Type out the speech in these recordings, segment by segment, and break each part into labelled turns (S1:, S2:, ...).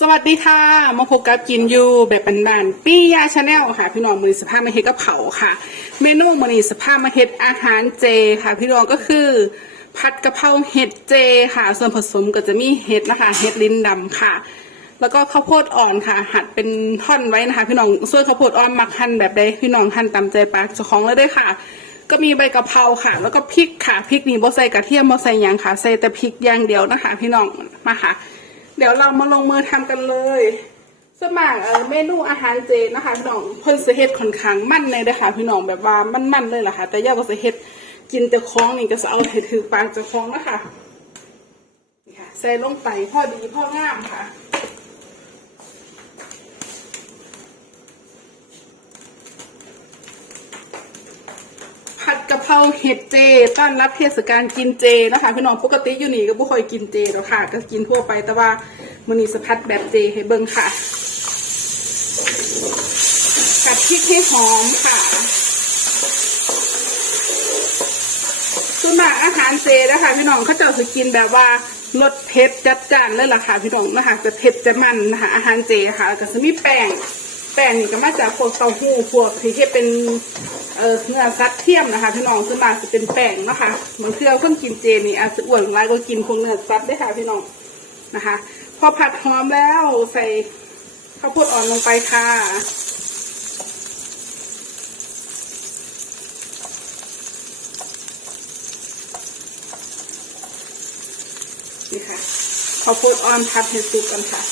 S1: สวัสดีค่ะ มาพบกับกินยูแบบบานๆปี้ยาชาแนลค่ะ พี่น้องมือสภาพมาเฮ็ดกับเผาค่ะ เมนูมือนีสภาพมาเฮ็ดอาหารเจค่ะ พี่น้องก็คือ ผัดกะเพราเห็ดเจค่ะ ส่วนผสมก็จะมีเห็ดนะคะเห็ดลิ้นดำค่ะ แล้วก็ข้าวโพดอ่อนค่ะ หั่นเป็นท่อนไว้นะคะ พี่น้องส่วนข้าวโพดอ่อนมักหั่นแบบใดพี่น้องหั่นตามใจปากเจ้าของเลยด้วยค่ะ ก็มีใบกะเพราค่ะ แล้วก็พริกค่ะพริกนี่บ่ใส่กระเทียมบ่ใส่หยังค่ะใส่แต่พริกอย่างเดียวนะคะ พี่น้องมาค่ะ เดี๋ยวเรามาลงมือทำกันเลยสมัครเมนูอาหารเจนะคะพี่น้องเพิ่นสเฮ็ดค่อนข้างมั่นเลยนะคะพี่น้องแบบว่ามั่นๆเลยล่ะค่ะ แต่ย่าบ่สิเฮ็ดกินแต่ของนี่ก็จะเอาถือปากจะคล้องนะคะนี่ค่ะใส่ลงไปพอดีพองามค่ะ ผั ดกะเห็ดเจต้อนรับเทศกาลกินเจนะคะพี่น้องปกติอยู่นี่ก็บ่ค่อยกินเจแล้วค่ะ ก็กินทั่วไปแต่ว่ามันนี้สะพัดแบบเจให้เบิ่งค่ะกัดพริกให้หอมค่ะส่วนมากอาหารเจนะคะพี่น้องเขาเจะจะกินแบบว่ารสเผ็ดจัดจ้านเลยล่ะค่ะพี่น้องนะคะจะเผ็ดจะมันนะคะอาหารเจค่ะแล้วก็จะมีแป้ง แป้งนี่ก็มาจากพวกเต้าหู้พวกที่เฮ็ดเป็นเอ่อเนื้อสัตว์เทียมนะคะพี่น้องส่วนมากจะเป็นแป้งนะคะบางเทื่อคนกินเจนี่อาจจะอ้วนหลายก็กินพวกเนื้อสัตว์ได้ค่ะพี่น้องนะคะ พอผัดหอมแล้วใส่ข้าวโพดอ่อนลงไปค่ะนี่ค่ะข้าวโพดอ่อนผัดให้สุกกันค่ะ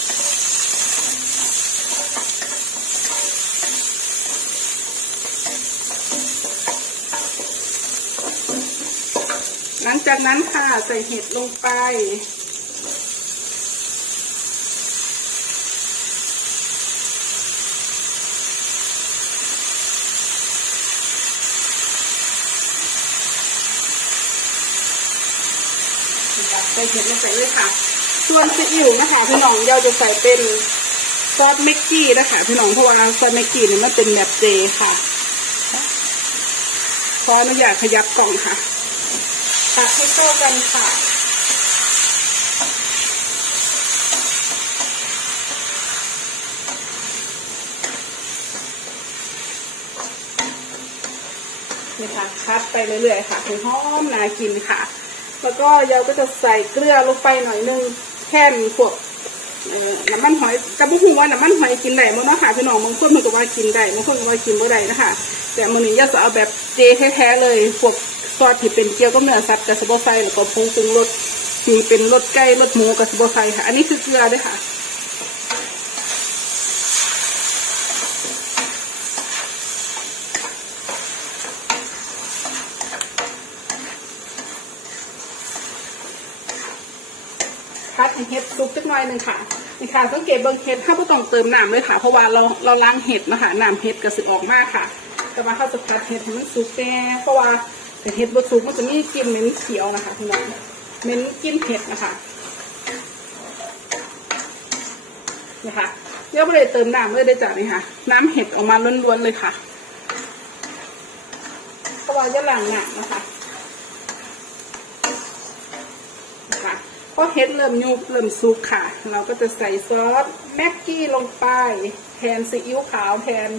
S1: หลัง จากนั้นค่ะใส่เห็ดลงไป ใส่เห็ดลงไปเลยค่ะ ส่วนซีอิ๊วนะคะพี่น้องเราจะใส่เป็นซอสเมกกี้นะคะพี่น้องเพราะว่าซอสเมกกี้เนี่ยมันเป็นแบบเจค่ะขออนุญาตขยับกล่องค่ะ ตักให้เข้ากันค่ะนี่ค่ะคัดไปเรื่อยๆค่ะให้หอมน่ากินค่ะ แล้วก็เราก็จะใส่เกลือลงไปหน่อยนึงแค่นพวกน้ำมันหอยจะบุ้งว่าน้ำมันหอยกินได้มั้งนะค่ะพี่น้องบางคนมันก็ว่ากินได้บางคนก็ว่ากินไม่ได้นะคะแต่มือนี้ยากจะเอาแบบเจแท้ๆเลยพวก ซอสที่เป็นเกี๊ยวกับเนื้อสัตว์กับสะโพกไฟแล้วก็ผงปรุงรสที่เป็นรสไก่รสหมูกับสะโพกไฟค่ะ อันนี้คือเกลือด้วยค่ะพัดเห็ดซุปสักหน่อยหนึ่งค่ะนี่ค่ะสังเกตเบางเห็ดถ้าไม่ต้องเติมน้ำเลยค่ะ เพราะว่าเราเราล้างเห็ดนะคะน้ำเห็ดกระสึกออกมากค่ะ แต่ว่าเขาจะพัดเห็ดให้มันสุกแน่เพราะว่า แต่เห็ดบดสุกมันจะมีกลิ่นเหม็นเขียวนะคะพี่น้องเหม็นกลิ่นเห็ดนะคะนี่ค่ะเดี๋ยวไม่ได้เติมน้ำเลยได้จ้ะนี่ค่ะ น้ำเห็ดออกมาล้วนๆเลยค่ะเพราะว่าจะล้างน้ำนะคะค่ะพอเห็ดเริ่มยุบเริ่มสุกค่ะ เราก็จะใส่ซอสแม็กกี้ลงไป แทนซีอิ๊วขาวแทน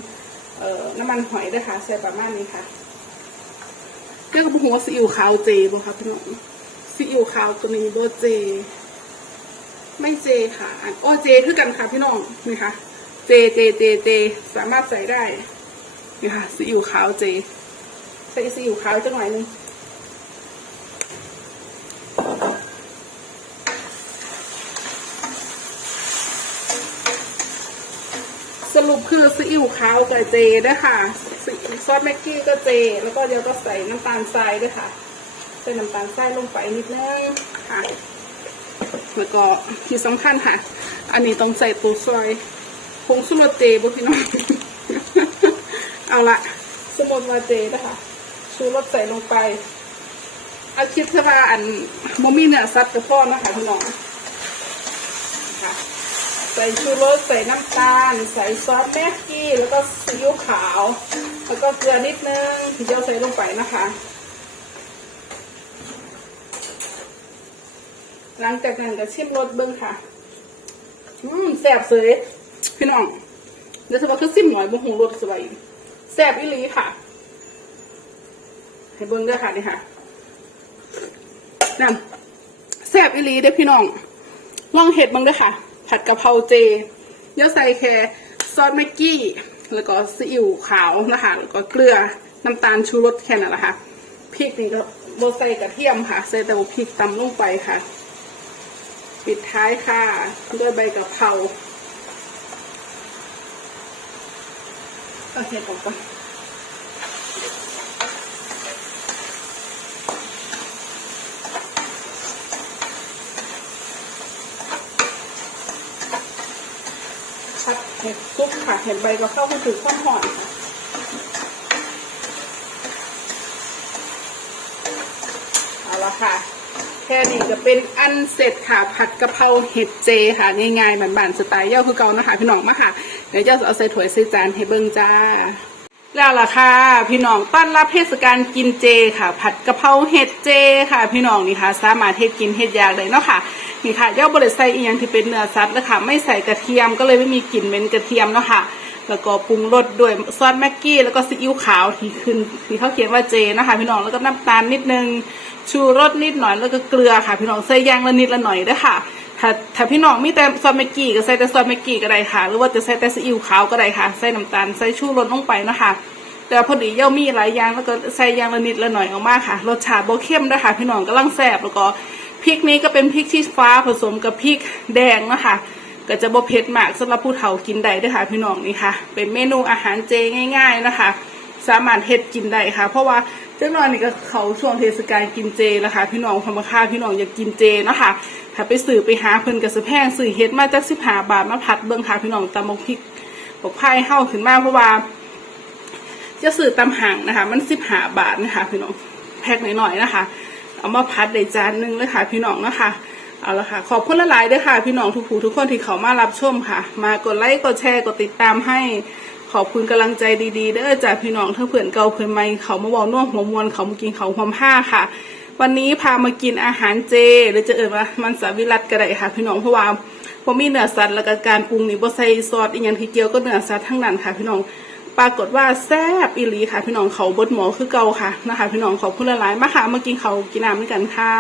S1: น้ำมันหอยด้วยค่ะใส่ประมาณนี้ค่ะ เรียกว่าหัวซีอิ๊วขาวเจบ่คะพี่น้องซีอิ๊วขาวตัวนี้โบเจ ไม่เจค่ะโอเจคือกันค่ะพี่น้องนี่ค่ะ เจเจเจเจ สามารถใส่ได้นี่ค่ะซีอิ๊วขาวเจ ใส่ซีอิ๊วขาวจังหน่อยนึง สรุป คือซีอิ๊วขาวกับเจด้วยค่ะซอสแม็กกี้ก็เจ แล้วก็เดี๋ยวก็ใส่น้ำตาลทรายด้วยค่ะใส่น้ำตาลทรายลงไปนิดนึงค่ะแล้วก็ที่สำคัญค่ะ อันนี้ต้องใส่ตัวซอยผงสุรเจบุพี่น้องเอาละสมุนมาเจนะคะ ชูรสใส่ลงไปเอาคิดซะว่าอันโมมี่เนื้อสัตว์กับพ่อนะคะพี่น้อง ใส่ชูรสใส่น้ำตาล ใส่ซอสแม็กกี้แล้วก็ซีอิ๊วขาว แล้วก็เกลือนิดนึงที่จะใส่ลงไปนะคะ หลังจากนั้นก็ชิมรสเบิ้งค่ะ อืมแซ่บเสยพี่น้องเดี๋ยวสบาคือซิมหน่อยบุหงรสสบายแซ่บอีหลีค่ะให้เบิ้งด้วยค่ะนี่ค่ะนั่นแซ่บอีหลีเด้อพี่น้องลองเห็ดเบิ้งด้วยค่ะ ผัดกะเพราเจเดี๋ยวใส่แค่ซอสแม็กกี้ แล้วก็ซีอิ๊วขาวนะคะ แล้วก็เกลือ น้ำตาลชูรสแค่นั้นแหละค่ะ พริกนี่ก็โบใส่กระเทียมค่ะ ใส่แต่พริกตำลงไปค่ะ ปิดท้ายค่ะ ด้วยใบกะเพราโอเคตกก่อน ผัดเห็ดซุปค่ะเห็ดใบกะเพราให้ถือข้าวหอมค่ะเอาละค่ะ แค่นี้ก็เป็นอันเสร็จค่ะ ผัดกะเพราเห็ดเจค่ะ ง่ายๆบ้านๆสไตล์เย่าคือเก่านะคะ พี่น้องมาค่ะ เดี๋ยวจะเอาใส่ถ้วยใส่จานให้เบิ่งจ้า แล้วล่ะค่ะ พี่น้องต้อนรับเทศกาลกินเจค่ะ ผัดกะเพราเห็ดเจค่ะ พี่น้องนี่ค่ะ สามารถเฮ็ดกินเฮ็ดยากได้เนาะค่ะนี่ค่ะย่าบริใส่อีหยังที่เป็นเนื้อสัตว์แล้วค่ะ ไม่ใส่กระเทียมก็เลยไม่มีกลิ่นเหม็นกระเทียมเนาะค่ะแล้วก็ปรุงรสด้วยซอสแม็กกี้แล้วก็ซีอิ๊วขาวที่ขึ้นที่เขาเขียนว่าเจนะคะ พี่น้องแล้วก็น้ำตาลนิดนึงชูรสนิดหน่อยแล้วก็เกลือค่ะ พี่น้องใส่อยางละนิดละหน่อยเด้อค่ะ ถ้าถ้าพี่น้องมีแต่ซอสแม็กกี้ก็ใส่แต่ซอสแม็กกี้ก็ได้ค่ะ หรือว่าจะใส่แต่ซีอิ๊วขาวก็ได้ค่ะ ใส่น้ำตาลใส่ชูรสลงไปนะคะ แต่พอดีเย่ามีหลายอย่างแล้วก็ใส่ยางละนิดละหน่อยออกมาค่ะ รสชาติโบเข้มด้วยค่ะพี่น้องกำลังแซ่บแล้วก็พริกนี้ก็เป็นพริกชี้ฟ้าผสมกับพริกแดงนะคะก็จะบ่เผ็ดมากสำหรับผู้เฒ่ากินได้ด้วยค่ะพี่น้องนี่ค่ะ เป็นเมนูอาหารเจง่าย ๆนะคะ สามารถเฮ็ดกินได้ค่ะ เพราะว่าเจ้านอยนี่ก็เขาช่วงเทศกาลกินเจแล้วค่ะ พี่น้องพมค่าพี่น้องอยากกินเจนะคะ ถ้าไปซื้อไปหาเพิ่นก็สิแพงซื้อเฮ็ดมาจากสิบหาบาทมาผัดเบิ่งค่ะพี่น้องตำบกพริกบกไผ่เฮาขึ้นมาเพราะว่า จะซื้อตำหางนะคะ มันสิบหาบาทนะคะพี่น้องแพ็คหน่อยๆนะคะ เอามาพัดในจานหนึงเลยค่ะ พี่น้องนะคะเอาละค่ะ ขอบคุณละลายด้วยค่ะ พี่น้องทุกผู้ทุกคนที่เขามารับชมค่ะ มากดไลค์กดแชร์กดติดตามให้ขอบคุณกำลังใจดีๆเด้อจากพี่น้องทั้งเพื่อนเก่าเพื่อนใหม่เขามาบอกน่วงหัวมวลเขามากินเขาความห้าค่ะ วันนี้พามากินอาหารเจหรือจะเอ่ยว่ามันสวิรัตก็ได้ค่ะพี่น้องเพราะว่าพอมีเนื้อสัตว์แล้วก็การปรุงนี่บ่ใส่ซอสอีกอย่างที่เกี่ยวก็เนื้อสัตว์ทั้งนั้นค่ะพี่น้องปรากฏว่าแซ่บอีหลีค่ะ พี่น้องเขาบดหมอคือเก่าค่ะนะคะ พี่น้องขอบคุณละลายมาค่ะมากินเขากินน้ำด้วยกันค่ะ